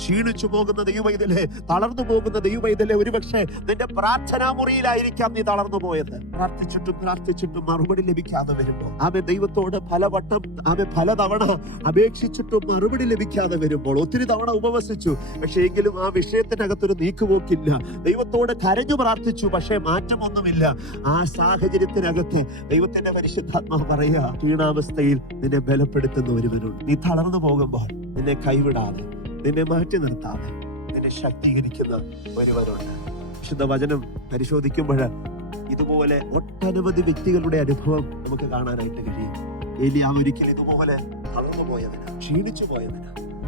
ക്ഷീണിച്ചു പോകുന്ന ദൈവവൈതലേ, തളർന്നു പോകുന്ന ദൈവവൈതലേ, ഒരുപക്ഷെ നിന്റെ പ്രാർത്ഥനാ മുറിയിലായിരിക്കാം നീ തളർന്നു പോയത്. പ്രാർത്ഥിച്ചിട്ടും മറുപടി ലഭിക്കാതെ വരുമ്പോൾ, ആമേൻ, ദൈവത്തോട് പലവട്ടം പലതവണ അപേക്ഷിച്ചിട്ടും മറുപടി ലഭിക്കാതെ വരുമ്പോൾ, ഒത്തിരി തവണ ഉപവസിച്ചു, പക്ഷേ എങ്കിലും ആ വിഷയത്തിനകത്തൊരു നീക്കുപോക്കില്ല. ദൈവത്തോട് കരഞ്ഞു പ്രാർത്ഥിച്ചു, പക്ഷേ മാറ്റമൊന്നുമില്ല. ആ സാഹചര്യത്തിനകത്ത് ദൈവത്തിന്റെ പരിശുദ്ധാത്മാവ് പറയുക, ക്ഷീണാവസ്ഥയിൽ നിന്നെ ബലപ്പെടുത്തുന്ന ഒരുവനുണ്ട്. നീ തളർന്നു പോകുമ്പോൾ നിന്നെ കൈവിടാതെ, നിന്നെ മാറ്റി നിർത്താതെ നിന്നെ ശക്തീകരിക്കുന്ന ഒരുവനുണ്ട്. വിശുദ്ധ വചനം പരിശോധിക്കുമ്പോൾ ഇതുപോലെ ഒട്ടനവധി വ്യക്തികളുടെ അനുഭവം നമുക്ക് കാണാനായിട്ട് കഴിയും. ഏലിയാവ് ഒരിക്കലും ഇതുപോലെ തളർന്നു പോയവന്, ക്ഷീണിച്ചു പോയവന്,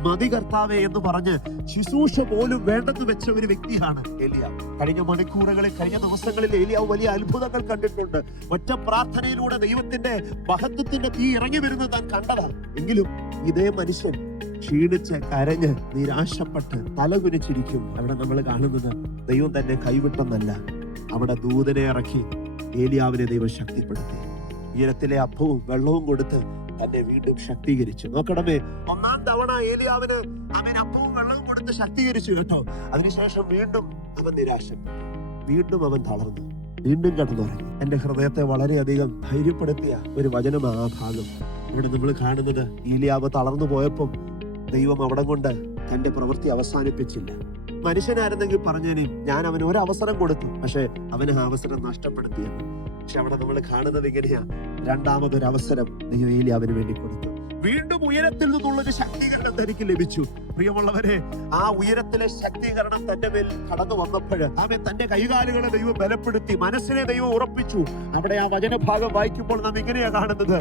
മതി കർത്താവേ എന്ന് പറഞ്ഞ് ശുശ്രൂഷ പോലും വേണ്ടെന്ന് വെച്ച ഒരു വ്യക്തിയാണ് ഏലിയാവ്. കഴിഞ്ഞ മണിക്കൂറുകളിൽ, കഴിഞ്ഞ ദിവസങ്ങളിൽ ഏലിയാവ് വലിയ അത്ഭുതങ്ങൾ കണ്ടിട്ടുണ്ട്. ഒറ്റ പ്രാർത്ഥനയിലൂടെ ദൈവത്തിന്റെ മഹത്വത്തിന്റെ തീ ഇറങ്ങി വരുന്നത് താൻ കണ്ടതാണ്. എങ്കിലും ഇതേ മനുഷ്യൻ ക്ഷീണിച്ച് കരഞ്ഞ് നിരാശപ്പെട്ട് തലകുനിച്ചിരിക്കും. അവിടെ നമ്മൾ കാണുന്നത് ദൈവം തന്നെ കൈവിട്ടെന്നല്ല, അവിടെ ദൂതനെ ഇറക്കി ഏലിയാവിനെ ദൈവം ശക്തിപ്പെടുത്തി. ഉയരത്തിലെ അപ്പവും വെള്ളവും കൊടുത്ത് തന്നെ വീണ്ടും ശക്തീകരിച്ചു. നോക്കണമേ, ഒന്നാം തവണ ഏലിയാവിന് അവൻ അപ്പവും വെള്ളവും കൊടുത്ത് ശക്തീകരിച്ചു കേട്ടോ. അതിനുശേഷം വീണ്ടും അവൻ നിരാശപ്പെട്ടു, വീണ്ടും അവൻ തളർന്നു, വീണ്ടും കടന്നുറങ്ങി. എന്റെ ഹൃദയത്തെ വളരെയധികം ധൈര്യപ്പെടുത്തിയ ഒരു വചനം ആ ഭാഗം. ഇവിടെ നമ്മൾ കാണുന്നത് ഏലിയാവ് തളർന്നു പോയപ്പം ദൈവം അവിടെ കൊണ്ട് തന്റെ പ്രവൃത്തി അവസാനിപ്പിച്ചില്ല. മനുഷ്യനായിരുന്നെങ്കിൽ പറഞ്ഞേനെ, ഞാൻ അവന് ഒരു അവസരം കൊടുത്തു, പക്ഷെ അവന് ആ അവസരം നഷ്ടപ്പെടുത്തിയത്. പക്ഷെ അവിടെ നമ്മൾ കാണുന്നത് എങ്ങനെയാ? രണ്ടാമതൊരു അവസരം ദൈവം ഏലിയാവിന് വേണ്ടി കൊടുത്തു. വീണ്ടും ഉയരത്തിൽ നിന്നുള്ളൊരു ശക്തീകരണം തനിക്ക് ലഭിച്ചു. പ്രിയമുള്ളവരെ, ആ ഉയരത്തിലെ ശക്തീകരണം തന്റെ മേൽ കടന്നു വന്നപ്പോൾ അവൻ തന്റെ കൈകാലുകളെ ദൈവം ബലപ്പെടുത്തി, മനസ്സിനെ ദൈവം ഉറപ്പിച്ചു. അവിടെ ആ വചനഭാഗം വായിക്കുമ്പോൾ നാം ഇങ്ങനെയാ കാണുന്നത്,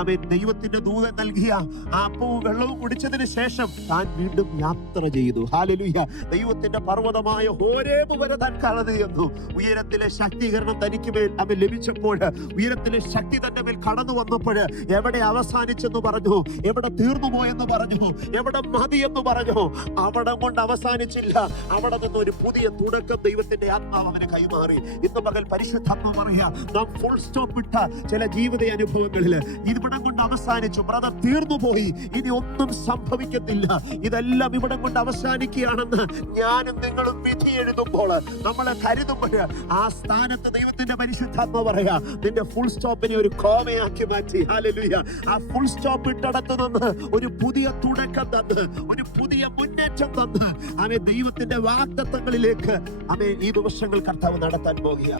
അവൻ ദൈവത്തിന്റെ ദൂതൻ നൽകിയ ആ അപ്പവും വെള്ളവും കുടിച്ചതിന് ശേഷം താൻ വീണ്ടും യാത്ര ചെയ്തു. ഹല്ലേലൂയ. ദൈവത്തിന്റെ പർവ്വതമായ ഹോരേബ് വരെ താൻ കടന്നു ചെന്നു. ഉയരത്തിലെ ശക്തീകരണം തനിക്ക് മേൽ അവൻ ലഭിച്ചപ്പോൾ, ഉയരത്തിലെ ശക്തി തന്റെ മേൽ കടന്നു വന്നപ്പോൾ, എവിടെ അവസാനിച്ചെന്ന് പറഞ്ഞു, എവിടെ തീർന്നു പോയെന്ന് പറഞ്ഞു, എവിടെ മതി എന്ന് പറഞ്ഞു, അവിടെ കൊണ്ട് അവസാനിച്ചില്ല. അവിടെ നിന്ന് ഒരു പുതിയ തുടക്കം ദൈവത്തിന്റെ ആത്മാവ് അവന് കൈമാറി. ഇന്ന് പകൽ പരിശുദ്ധാത്മാവ് പറയാ, നാം ഫുൾ സ്റ്റോപ്പ് ഇട്ട ചില ജീവിത അനുഭവങ്ങളിൽ ഇവിടം കൊണ്ട് അവസാനിച്ചു, ബ്രദർ, തീർന്നു പോയി, ഇനി ഒന്നും സംഭവിക്കത്തില്ല, ഇതെല്ലാം ഇവിടം കൊണ്ട് അവസാനിക്കുകയാണെന്ന് ഞാനും നിങ്ങളും വിധി എഴുതുമ്പോൾ, നമ്മളെ കരുതുമ്പോൾ, ആ സ്ഥാനത്ത് ദൈവത്തിന്റെ പരിശുദ്ധാത്മാവ് പറയാ, നിന്റെ ഫുൾ സ്റ്റോപ്പിനെ ഒരു കോമയാക്കി മാറ്റി. ഹല്ലേലൂയ. ആ ഫുൾ സ്റ്റോപ്പ് ഇട്ടടത്ത് നിന്ന് ഒരു പുതിയ തുടക്കം തന്ന്, ഒരു പുതിയ മുന്നേറ്റം തന്ന് അവൻ ദൈവത്തിന്റെ വാഗ്ദത്തങ്ങളിലേക്ക് അവൻ ഈ ദിവസങ്ങൾ കർത്താവ് നടത്താൻ പോകുക.